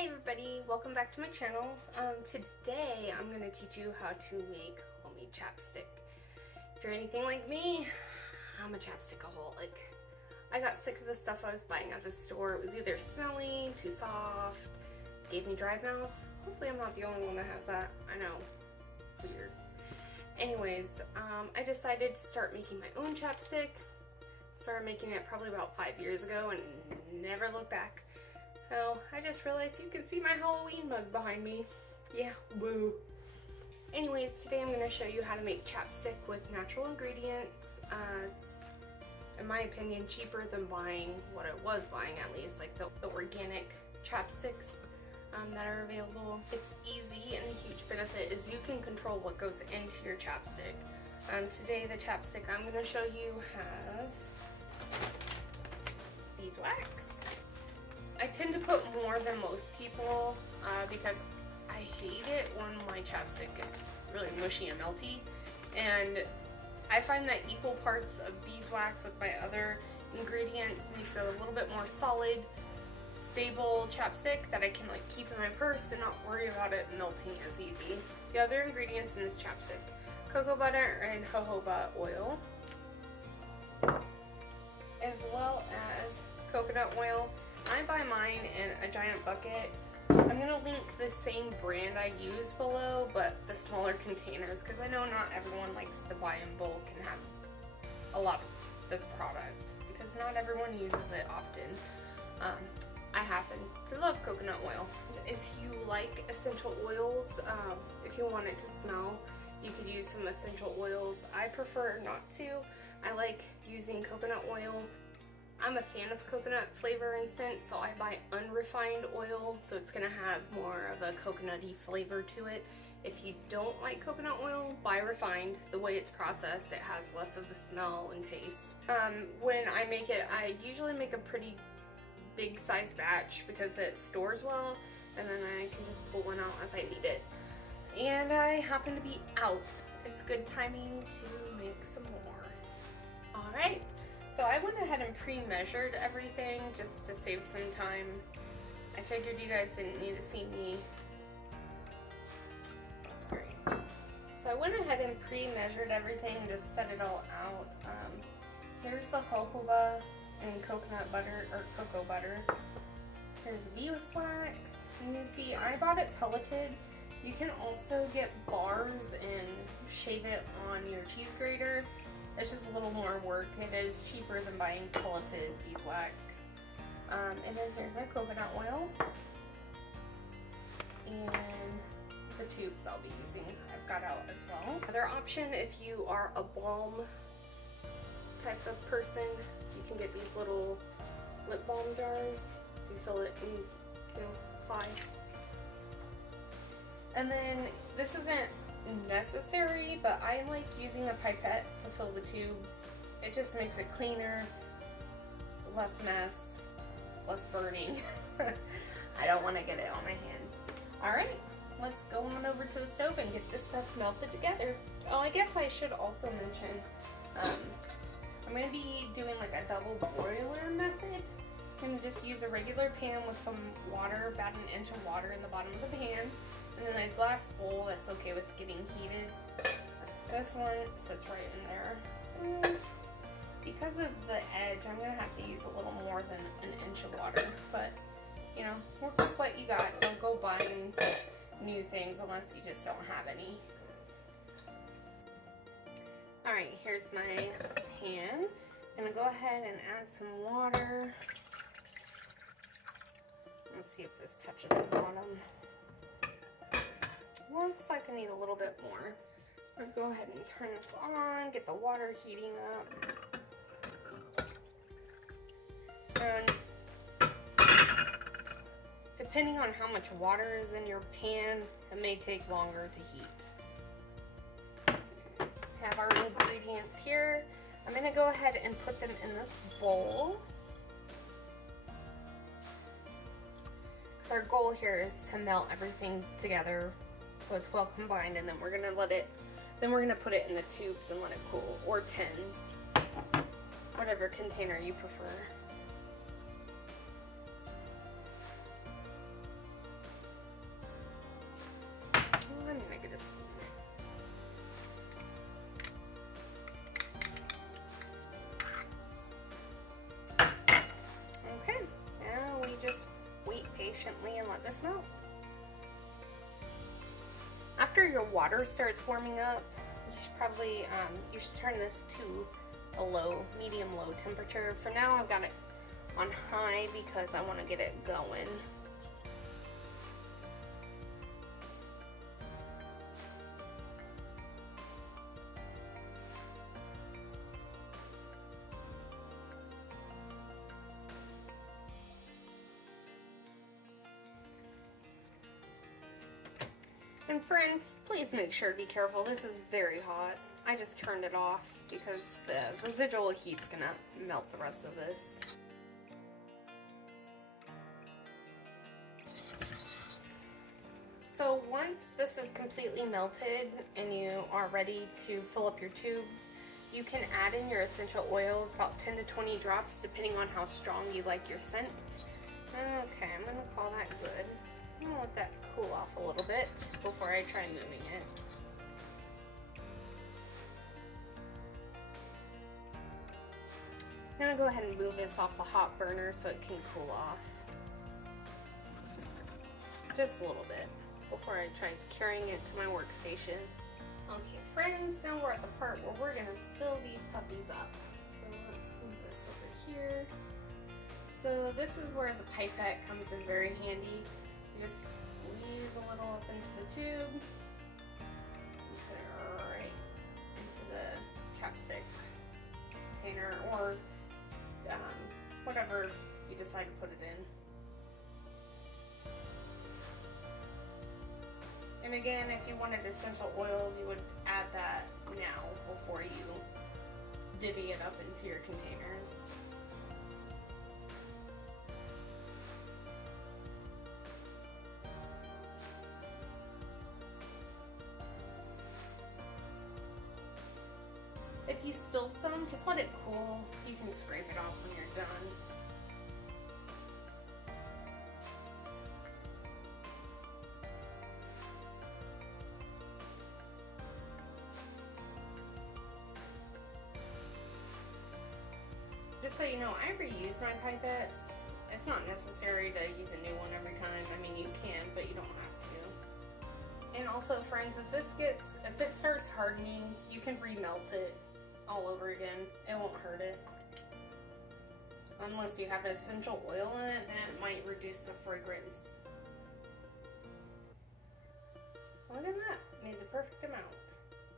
Hi everybody, welcome back to my channel. Today I'm going to teach you how to make homemade chapstick. If you're anything like me, I'm a chapstickaholic. I got sick of the stuff I was buying at the store. It was either smelly, too soft, gave me dry mouth. Hopefully I'm not the only one that has that. I know, weird. Anyways, I decided to start making my own chapstick. Started making it probably about 5 years ago and never looked back. Oh, I just realized you can see my Halloween mug behind me. Yeah, woo. Anyways, today I'm going to show you how to make chapstick with natural ingredients. It's, in my opinion, cheaper than buying what I was buying, at least, like the organic chapsticks that are available. It's easy, and a huge benefit is you can control what goes into your chapstick. Today the chapstick I'm going to show you has beeswax. I tend to put more than most people because I hate it when my chapstick gets really mushy and melty, and I find that equal parts of beeswax with my other ingredients makes it a little bit more solid, stable chapstick that I can like keep in my purse and not worry about it melting as easy. The other ingredients in this chapstick: cocoa butter and jojoba oil, as well as coconut oil. I buy mine in a giant bucket. I'm going to link the same brand I use below, but the smaller containers, because I know not everyone likes to buy in bulk and have a lot of the product, because not everyone uses it often. I happen to love coconut oil. If you like essential oils, if you want it to smell, you could use some essential oils. I prefer not to. I like using coconut oil. I'm a fan of coconut flavor and scent, so I buy unrefined oil, so it's gonna have more of a coconutty flavor to it. If you don't like coconut oil, buy refined. The way it's processed, it has less of the smell and taste. When I make it, I usually make a pretty big size batch because it stores well, and then I can just pull one out as I need it. And I happen to be out. It's good timing to make some more. All right. So I went ahead and pre-measured everything just to save some time. I figured you guys didn't need to see me. That's great. So I went ahead and pre-measured everything, just set it all out. Here's the jojoba and coconut butter, or cocoa butter. Here's the beeswax. And you see, I bought it pelleted. You can also get bars and shave it on your cheese grater. It's just a little more work. It is cheaper than buying pelleted beeswax. And then here's my coconut oil. And the tubes I'll be using I've got out as well. Another option, if you are a balm type of person, you can get these little lip balm jars. You fill it and you can apply. And then this isn't necessary, but I like using a pipette to fill the tubes. It just makes it cleaner, less mess, less burning. I don't want to get it on my hands. Alright, let's go on over to the stove and get this stuff melted together. Oh, I guess I should also mention, I'm going to be doing like a double boiler method. I'm going to just use a regular pan with some water, about an inch of water in the bottom of the pan. And then a glass bowl that's okay with getting heated. This one sits right in there. And because of the edge, I'm going to have to use a little more than an inch of water. But, you know, work with what you got. Don't go buying new things unless you just don't have any. Alright, here's my pan. I'm going to go ahead and add some water. Let's see if this touches the bottom. Looks like I need a little bit more. Let's go ahead and turn this on, get the water heating up. And depending on how much water is in your pan, it may take longer to heat. Have our ingredients here. I'm gonna go ahead and put them in this bowl. Because our goal here is to melt everything together so it's well combined, and then we're gonna put it in the tubes and let it cool, or tins, whatever container you prefer. patiently and let this melt. After your water starts warming up, you should probably, you should turn this to a medium-low temperature. For now, I've got it on high because I want to get it going. And friends, please make sure to be careful. This is very hot. I just turned it off because the residual heat's gonna melt the rest of this. So once this is completely melted and you are ready to fill up your tubes, you can add in your essential oils, about 10 to 20 drops, depending on how strong you like your scent. Okay, I'm gonna call that good. I'm gonna let that cool off a little bit before I try moving it. I'm gonna go ahead and move this off the hot burner so it can cool off. Just a little bit before I try carrying it to my workstation. Okay, friends, now we're at the part where we're gonna fill these puppies up. So let's move this over here. So this is where the pipette comes in very handy. You just squeeze a little up into the tube, and put it right into the chapstick container, or whatever you decide to put it in. And again, if you wanted essential oils, you would add that now before you divvy it up into your containers. If you spill some, just let it cool. You can scrape it off when you're done. Just so you know, I reuse my pipettes. It's not necessary to use a new one every time. I mean, you can, but you don't have to. And also, friends, if it starts hardening, you can remelt it all over again. It won't hurt it. Unless you have essential oil in it, then it might reduce the fragrance. Look at that, made the perfect amount.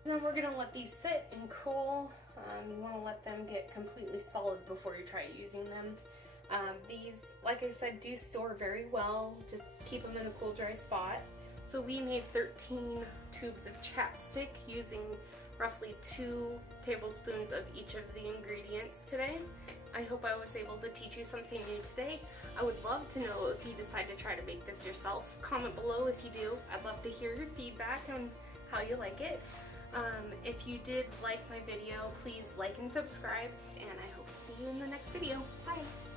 Then we're gonna let these sit and cool. You wanna let them get completely solid before you try using them. These, like I said, do store very well. Just keep them in a cool, dry spot. So we made 13 tubes of chapstick using roughly 2 tablespoons of each of the ingredients today. I hope I was able to teach you something new today. I would love to know if you decide to try to make this yourself. Comment below if you do. I'd love to hear your feedback on how you like it. If you did like my video, please like and subscribe, and I hope to see you in the next video. Bye!